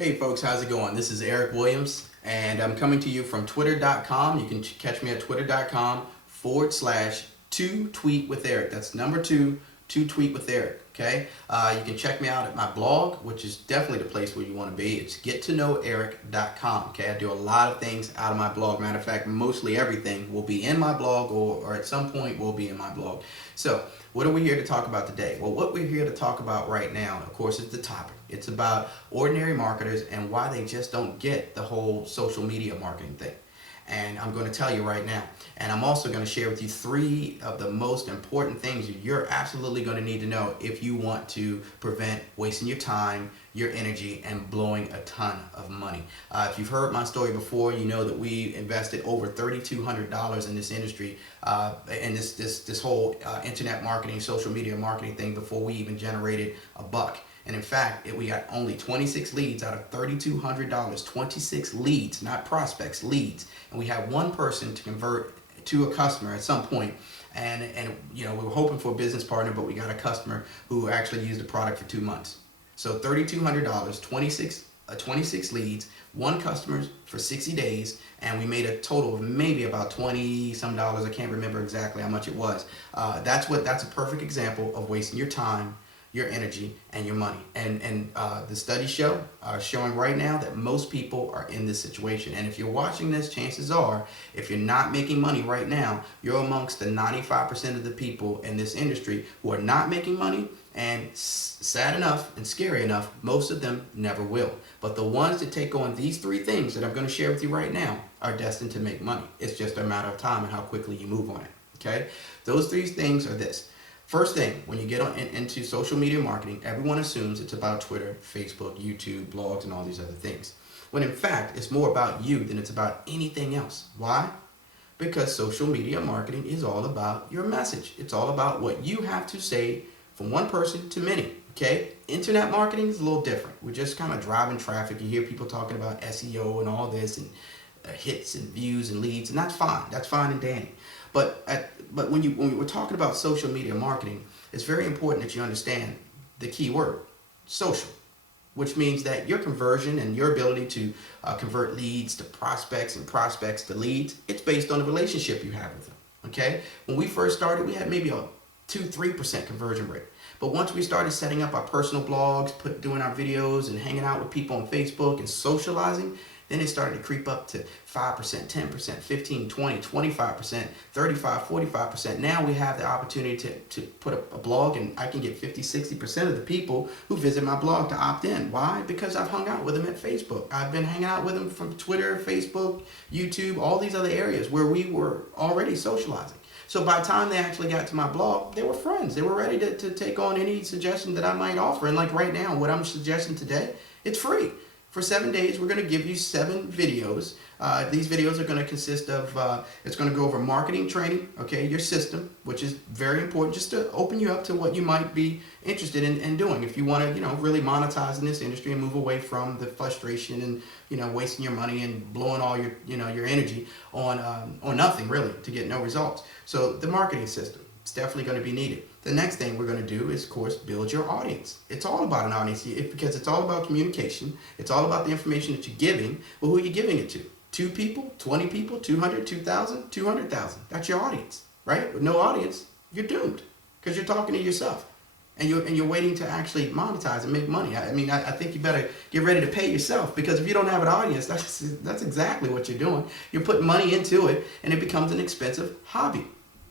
Hey folks, how's it going? This is Eric Williams, and I'm coming to you from twitter.com. You can catch me at twitter.com/2tweet with Eric. That's number two tweet with Eric. Okay, you can check me out at my blog, which is definitely the place where you want to be. It's gettoknoweric.com. Okay, I do a lot of things out of my blog. Matter of fact, mostly everything will be in my blog, or at some point will be in my blog. So, what are we here to talk about today? Well, what we're here to talk about right now, of course, is the topic. It's about ordinary marketers and why they just don't get the whole social media marketing thing. And I'm going to tell you right now. And I'm also going to share with you 3 of the most important things you're absolutely going to need to know if you want to prevent wasting your time, your energy, and blowing a ton of money. If you've heard my story before, you know that we invested over $3,200 in this industry, in this whole internet marketing, social media marketing thing before we even generated a buck. And in fact, we got only 26 leads out of $3,200, 26 leads, not prospects, leads. And we had one person to convert to a customer at some point. And you know, we were hoping for a business partner, but we got a customer who actually used the product for 2 months. So $3,200, 26 leads, one customer for 60 days, and we made a total of maybe about 20 some dollars. I can't remember exactly how much it was. That's a perfect example of wasting your time, your energy, and your money. And the studies are showing right now that most people are in this situation. And if you're watching this, chances are, if you're not making money right now, you're amongst the 95% of the people in this industry who are not making money. And sad enough and scary enough, most of them never will. But the ones that take on these 3 things that I'm going to share with you right now are destined to make money. It's just a matter of time and how quickly you move on it. Okay? Those 3 things are this. First thing, when you get into social media marketing, everyone assumes it's about Twitter, Facebook, YouTube, blogs, and all these other things. When in fact, it's more about you than it's about anything else. Why? Because social media marketing is all about your message. It's all about what you have to say from one person to many. Okay? Internet marketing is a little different. We're just kind of driving traffic. You hear people talking about SEO and all this, and hits and views and leads, and that's fine. That's fine and dandy. But when we're talking about social media marketing, it's very important that you understand the key word, social, which means that your conversion and your ability to convert leads to prospects and prospects to leads, it's based on the relationship you have with them. Okay? When we first started, we had maybe a 2-3% conversion rate. But once we started setting up our personal blogs, doing our videos and hanging out with people on Facebook and socializing, then it started to creep up to 5%, 10%, 15, 20, 25%, 35, 45%. Now we have the opportunity to put a blog, and I can get 50, 60% of the people who visit my blog to opt in. Why? Because I've hung out with them at Facebook. I've been hanging out with them from Twitter, Facebook, YouTube, all these other areas where we were already socializing. So by the time they actually got to my blog, they were friends. They were ready to take on any suggestion that I might offer. And like right now, what I'm suggesting today, it's free. For 7 days, we're going to give you 7 videos. These videos are going to consist of, it's going to go over marketing training, okay, your system, which is very important, just to open you up to what you might be interested in doing if you want to, really monetize in this industry and move away from the frustration and, wasting your money and blowing all your, your energy on nothing really to get no results. So the marketing system, it's definitely going to be needed. The next thing we're going to do is, of course, build your audience. It's all about an audience because it's all about communication. It's all about the information that you're giving. Well, who are you giving it to? 2 people, 20 people, 200, 2,000, 200,000. That's your audience, right? With no audience, you're doomed because you're talking to yourself and you're waiting to actually monetize and make money. I think you better get ready to pay yourself, because if you don't have an audience, that's exactly what you're doing. You're putting money into it, and it becomes an expensive hobby.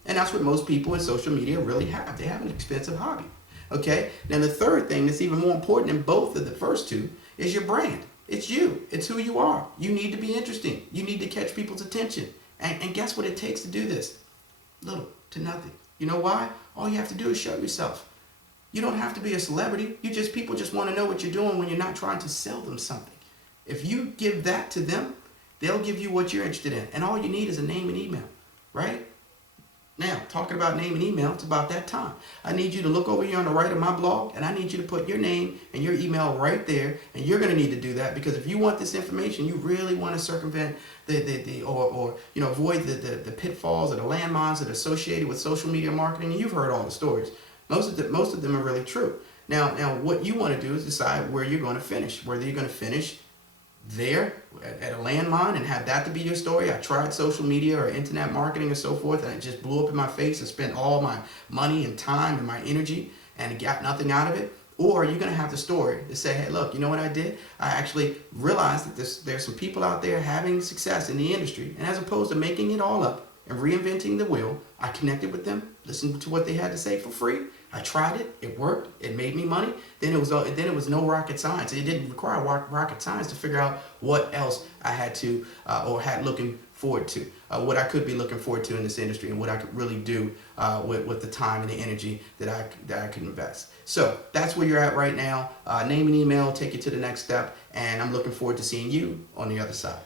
And that's what most people in social media really have. They have an expensive hobby. Okay? Now the third thing that's even more important than both of the first 2 is your brand. It's you. It's who you are. You need to be interesting. You need to catch people's attention. And guess what it takes to do this? Little to nothing. You know why? All you have to do is show yourself. You don't have to be a celebrity. People just want to know what you're doing when you're not trying to sell them something. If you give that to them, they'll give you what you're interested in. And all you need is a name and email, right? Now, talking about name and email, it's about that time. I need you to look over here on the right of my blog, and I need you to put your name and your email right there, and you're going to need to do that, because if you want this information, you really want to circumvent avoid the pitfalls or the landmines that are associated with social media marketing. And you've heard all the stories. Most of them are really true. Now, what you want to do is decide where you're going to finish. Whether you're going to finish there at a landmine and have that to be your story. I tried social media or internet marketing and so forth, and it just blew up in my face. I spent all my money and time and my energy and got nothing out of it. Or you're going to have the story to say, hey, look, you know what I did? I actually realized that there's some people out there having success in the industry, and as opposed to making it all up and reinventing the wheel, I connected with them, listened to what they had to say for free. I tried it. It worked. It made me money. Then it was no rocket science. It didn't require rocket science to figure out what else I had to or had looking forward to, what I could be looking forward to in this industry, and what I could really do with the time and the energy that I could invest. So that's where you're at right now. Name and email take you to the next step, and I'm looking forward to seeing you on the other side.